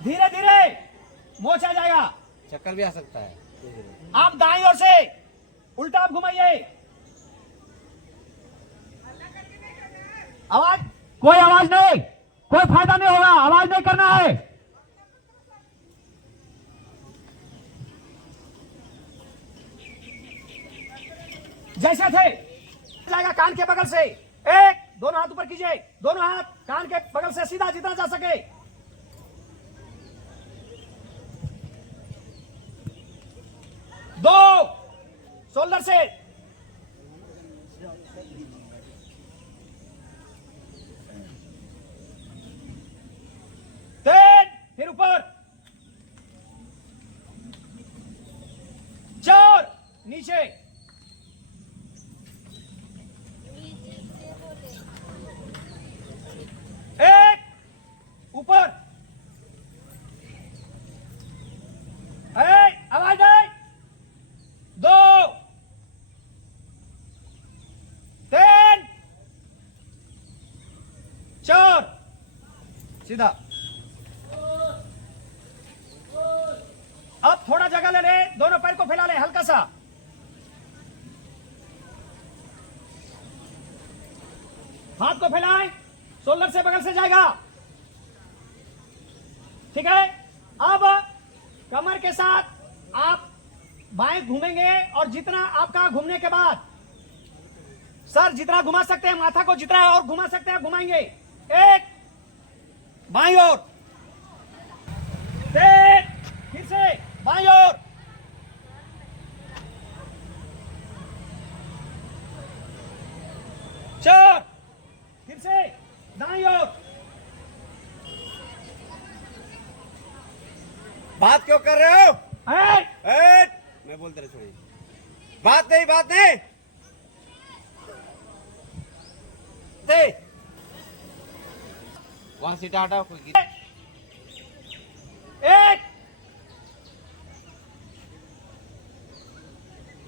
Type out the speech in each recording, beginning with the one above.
धीरे धीरे मोच आ जाएगा। चक्कर भी आ सकता है। आप दाईं ओर से उल्टा आप घुमाइए। आवाज, कोई आवाज नहीं, कोई फायदा नहीं होगा, आवाज नहीं करना है। जैसे थे जाएगा कान के बगल से। एक, दोनों हाथ ऊपर कीजिए, दोनों हाथ कान के बगल से सीधा जितना जा सके। दो, शोल्डर से। तीन, फिर ऊपर। चार, नीचे। एक, ऊपर। आवाज नहीं। दो, तीन, चार, सीधा। अब थोड़ा जगह ले ले, दोनों पैर को फैला ले हल्का सा। हाथ को फैलाए, शोल्डर से बगल से जाएगा। ठीक है। अब कमर के साथ आप बाएं घूमेंगे और जितना आपका घूमने के बाद सर जितना घुमा सकते हैं, माथा को जितना और घुमा सकते हैं घुमाएंगे। एक, बाईं ओर। फिर से बाईं ओर। चार, फिर से दाईं ओर। बात क्यों कर रहे हो? मैं बोलते रहे, छोड़िए। बात नहीं, बात नहीं। वहां सीट हटाओ। एक,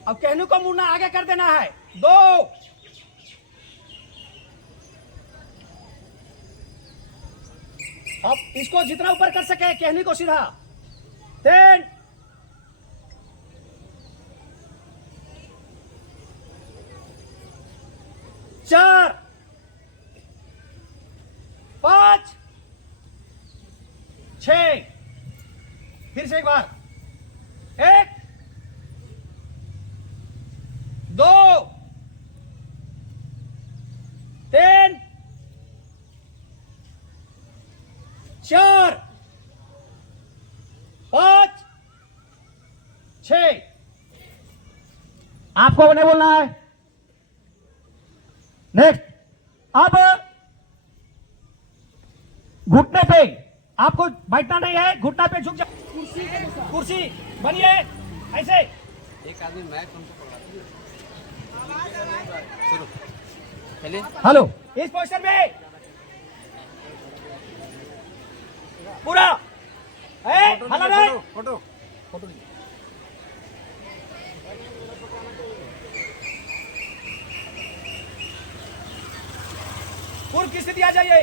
अब कहने को मुड़ना आगे कर देना है। दो, अब इसको जितना ऊपर कर सके कहने को सीधा। तीन, चार, पांच, छह, फिर से एक बार। एक, दो, तीन, चार, पांच, छह। आपको नहीं बोलना है। नेक्स्ट। अब घुटने पे आपको बैठना नहीं है, घुटना पे झुक जाओ। कुर्सी बनिए ऐसे। एक आदमी मैच हमको पकड़ाती है। शुरू पहले। हेलो, इस पोस्टर में पूरा हला नहीं। फोटो फोटो पूर्व की स्थिति आ जाइए।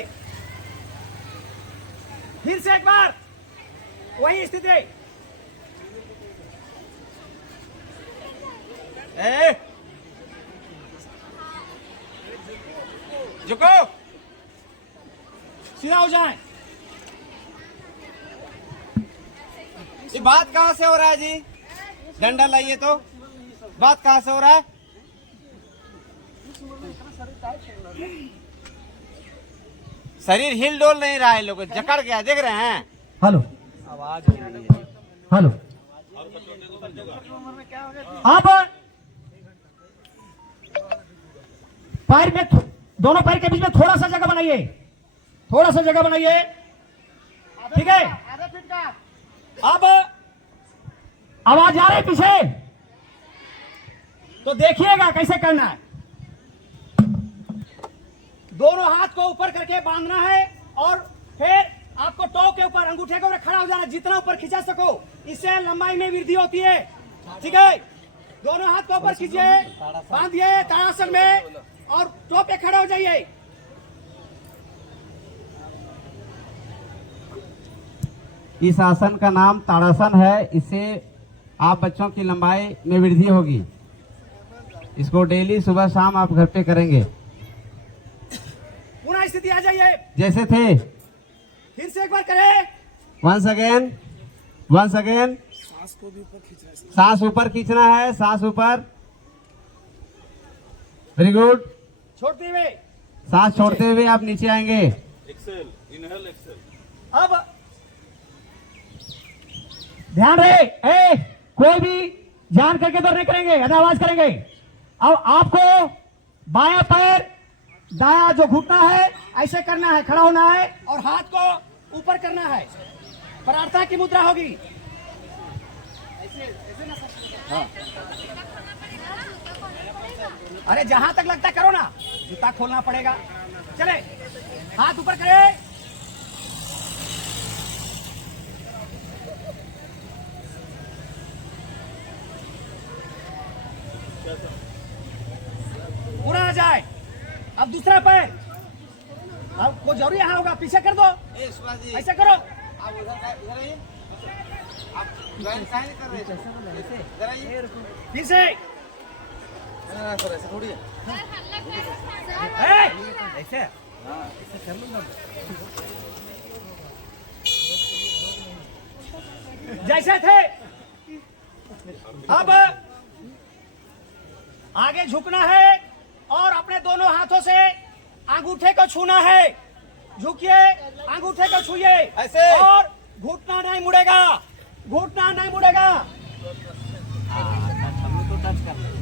फिर से एक बार वही स्थिति। झुको, सीधा हो जाए। ये बात कहाँ से हो रहा है जी? डंडा लाइए तो। बात कहाँ से हो रहा है? शरीर हिल डोल नहीं रहा है, लोग जकड़ गया, देख रहे हैं। हेलो, आवाज हेलो। अब पैर में दोनों पैर के बीच में थोड़ा सा जगह बनाइए, थोड़ा सा जगह बनाइए। ठीक है। अब आवाज आ रही है पीछे, तो देखिएगा कैसे करना है। दोनों हाथ को ऊपर करके बांधना है और फिर आपको टो के ऊपर अंगूठे के ऊपर खड़ा हो जाना, जितना ऊपर खिंचा सको, इससे लंबाई में वृद्धि होती है। ठीक है। दोनों हाथ को ऊपर कीजिए, बांधिए ताड़ासन में और टो पे खड़े हो जाइए। इस आसन का नाम ताड़ासन है। इससे आप बच्चों की लंबाई में वृद्धि होगी। इसको डेली सुबह शाम आप घर पे करेंगे। पुनः स्थिति आ जाइए, जैसे थे। फिर से एक बार करें। Once again, once again. सांस ऊपर खींचना है, सांस ऊपर। Very good. छोड़ते हुए, सांस छोड़ते हुए आप नीचे आएंगे। Exhale, inhale, exhale. अब ध्यान रहे, कोई भी जान करके दौड़ नहीं करेंगे, आवाज करेंगे। अब आपको बायां पैर दायां जो घुटना है ऐसे करना है, खड़ा होना है और हाथ को ऊपर करना है। प्रार्थना की मुद्रा होगी। हाँ। अरे जहां तक लगता करो ना, जूता खोलना पड़ेगा। चले, हाथ ऊपर करें। पूरा आ जाए। अब दूसरा पैर, अब को जरूरी यहाँ होगा, पीछे कर दो, ऐसे करो। आप उधर आइए। आप ज्वाइन काहे नहीं कर रहे थे? इधर आइए। फिर से ऐसे थोड़ी है। ऐसे कर लूंगा। जैसे थे। अब आगे झुकना है और अपने दोनों हाथों से अंगूठे को छूना है। झुकिए, अंगूठे को छूइए ऐसे। और घुटना नहीं मुड़ेगा, घुटना नहीं मुड़ेगा। हमने तो टच कर लिया।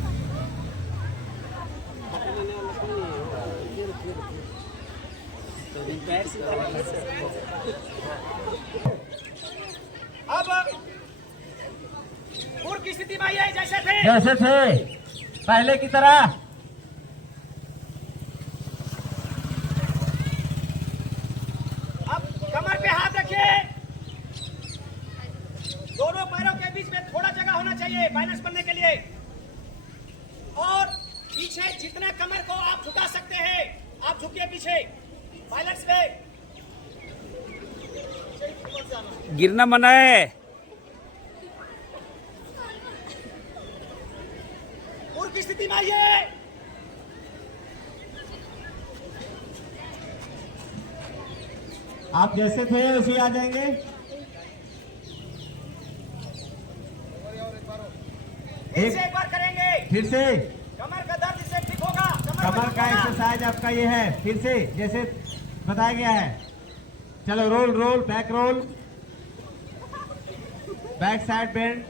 अब पूर्व की स्थिति में आइए, जैसे थे। जैसे थे पहले की तरह। अब कमर पे हाथ रखिए। दोनों पैरों के बीच में थोड़ा जगह होना चाहिए बैलेंस बनने के लिए। और पीछे जितना कमर को आप झुका सकते हैं आप झुकिए पीछे, बैलेंस पे। गिरना मना है। पूर्व की स्थिति में आइए। आप जैसे थे उसी आ जाएंगे। फिर से एक बार करेंगे। फिर से कमर का दर्द इससे ठीक होगा। कमर का एक्सरसाइज आपका ये है। फिर से जैसे बताया गया है। चलो roll roll, back roll, back side bend.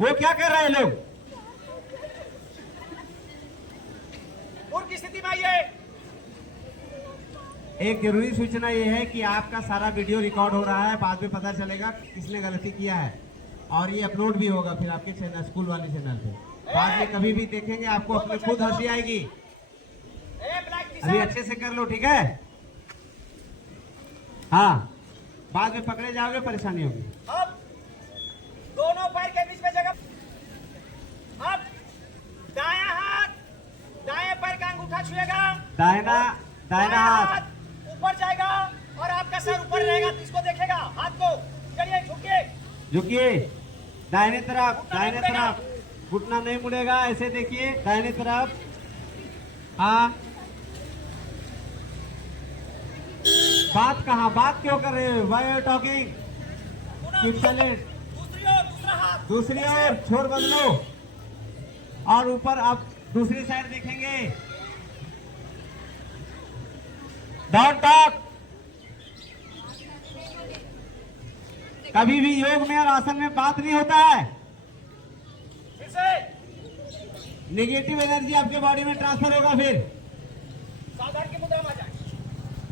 वो क्या कर रहे हैं लोग? पूर्व की स्थिति में आइए। एक जरूरी सूचना ये है कि आपका सारा वीडियो रिकॉर्ड हो रहा है। बाद में पता चलेगा किसने गलती किया है और ये अपलोड भी होगा फिर आपके चैनल, स्कूल वाले चैनल पे। बाद में कभी भी देखेंगे आपको अपने खुद हंसी आएगी। अभी अच्छे से कर लो, ठीक है? हाँ, बाद में पकड़े जाओगे परेशानी होगी। अब दोनों पैर के बीच में जगह। अब दायां हाथ दाएं पैर का अंगूठा छुएगा। दाहिना हाथ ऊपर जाएगा और आपका सर ऊपर रहेगा। इसको देखेगा, हाथ को। चलिए झुकिए, झुकिए। दाहिने तरफ घुटना नहीं मुड़ेगा। ऐसे देखिए, दाहिने तरफ। हाँ, बात क्यों कर रहे हो? Why are you talking? Keep silent. दूसरी ओर, दूसरा हाथ। दूसरी ओर छोर बदलो और ऊपर आप दूसरी साइड देखेंगे। Don't talk. कभी भी योग में और आसन में बात नहीं होता है। फिर से नेगेटिव एनर्जी आपके बॉडी में ट्रांसफर होगा। फिर साधारण की मुद्रा में आ जाए।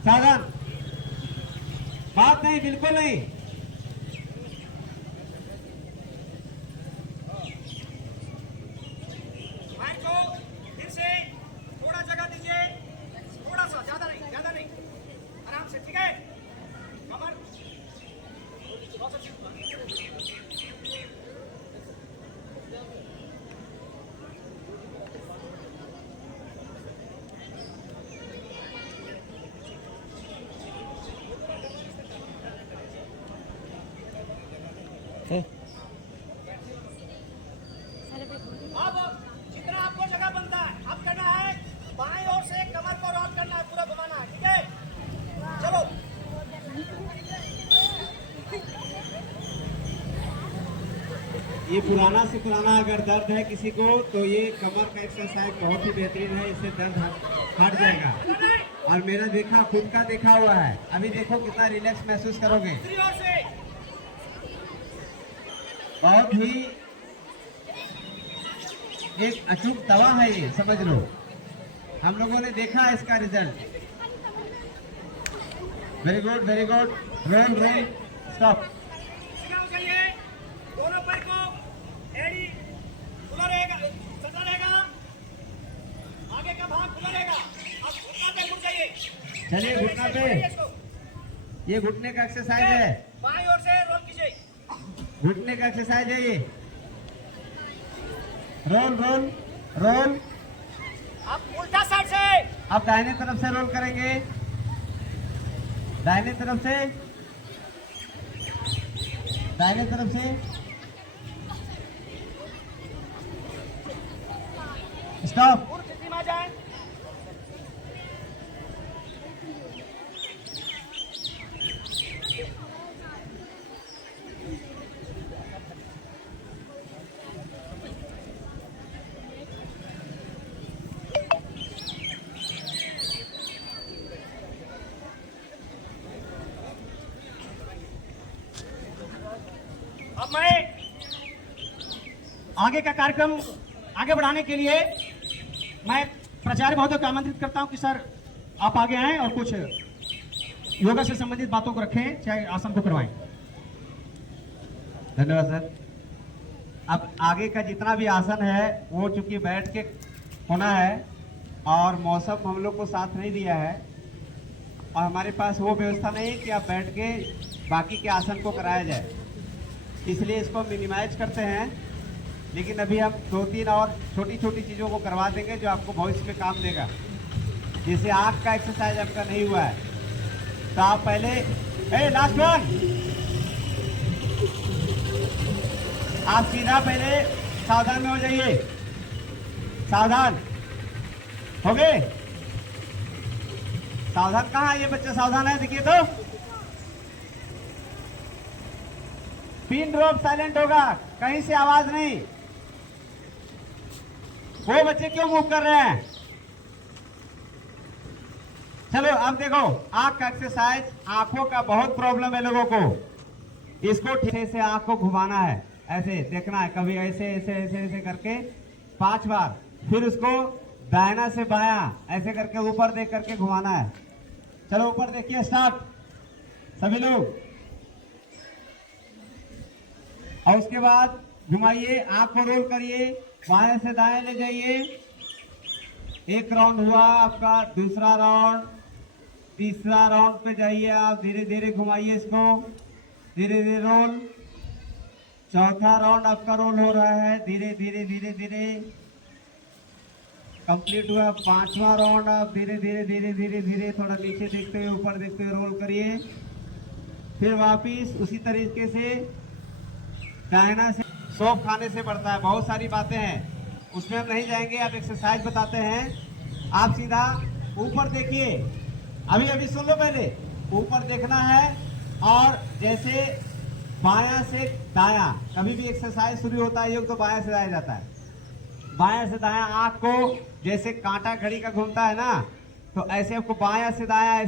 साधन बात नहीं, बिल्कुल नहीं। माइंड को फिर से थोड़ा जगह दीजिए, थोड़ा सा, ज्यादा नहीं, आराम से, ठीक है? कमर अब जितना आपको जगह बनता है अब करना है, बाएं ओर से कमर को रोल करना है, पूरा घुमाना है, ठीक है? चलो। ये पुराना से पुराना अगर दर्द है किसी को तो ये कमर का एक्सरसाइज बहुत ही बेहतरीन है, इससे दर्द हट जाएगा। और मेरा देखा खुद का देखा हुआ है, अभी देखो कितना रिलैक्स महसूस करोगे। दूसरी ओर से बहुत ही एक अचूक दवा है ये, समझ लो। हम लोगों ने देखा है इसका result. Very good very good. Roll roll stop. सीधा उछलिए, दोनों पैर को एड़ी खुला रहेगा, सटा रहेगा, आगे का भाग खुला रहेगा। अब घुटना पे मुड़ जाइए। चलिए घुटना पे, ये घुटने का एक्सरसाइज है, बाईं ओर से रोल कीजिए। घुटने का एक्सरसाइज है ये। Roll roll roll. अब उल्टा साइड से अब दाहिने तरफ से रोल करेंगे, दाहिने तरफ से, दाहिने तरफ से। स्टॉप। पूर्व स्थिति में आ जाए। अब मैं आगे का कार्यक्रम आगे बढ़ाने के लिए मैं प्राचार्य महोदय को आमंत्रित करता हूं कि सर आप आगे आएं और कुछ योगा से संबंधित बातों को रखें, चाहे आसन को करवाएं। धन्यवाद सर। अब आगे का जितना भी आसन है वो चूंकि बैठ के होना है और मौसम हम लोग को साथ नहीं दिया है और हमारे पास वो व्यवस्था नहीं है कि आप बैठ के बाकी के आसन को कराया जाए, इसलिए इसको मिनिमाइज करते हैं। लेकिन अभी हम 2-3 और छोटी छोटी चीज़ों को करवा देंगे जो आपको भविष्य में काम देगा। जैसे आँख का एक्सरसाइज आपका नहीं हुआ है तो आप पहले लास्ट वन, आप सीधा पहले सावधान में हो जाइए। सावधान हो गए? सावधान कहाँ है ये बच्चा? सावधान है, देखिए तो पिन ड्रॉप साइलेंट होगा, कहीं से आवाज नहीं। वो बच्चे क्यों मूव कर रहे हैं? चलो अब देखो, आंख का एक्सरसाइज, आंखों का बहुत प्रॉब्लम है लोगों को। इसको ठीक से आंख को घुमाना है, ऐसे देखना है, कभी ऐसे ऐसे ऐसे ऐसे करके 5 बार, फिर उसको दाहिना से बायां ऐसे करके ऊपर देख करके घुमाना है। चलो ऊपर देखिए, स्टार्ट सभी लोग। और उसके बाद घुमाइए, आंख को रोल करिए, बाएं से दाएं ले जाइए। एक राउंड हुआ आपका, दूसरा राउंड, तीसरा राउंड पे जाइए आप, धीरे धीरे घुमाइए इसको, धीरे धीरे रोल। चौथा राउंड आपका रोल हो रहा है, धीरे धीरे धीरे धीरे कंप्लीट हुआ। 5वां राउंड आप धीरे धीरे धीरे धीरे धीरे थोड़ा नीचे देखते हुए ऊपर देखते हुए रोल करिए। फिर वापिस उसी तरीके से दाहिना से। सौंफ खाने से बढ़ता है, बहुत सारी बातें हैं, उसमें हम नहीं जाएंगे, आप एक्सरसाइज बताते हैं। आप सीधा ऊपर देखिए, अभी अभी सुन लो, पहले ऊपर देखना है और जैसे बायां से दायां, कभी भी एक्सरसाइज शुरू होता है योग तो बायां से दाया जाता है। बायां से दायां आंख को जैसे कांटा घड़ी का घूमता है ना, तो ऐसे आपको बायां से दायां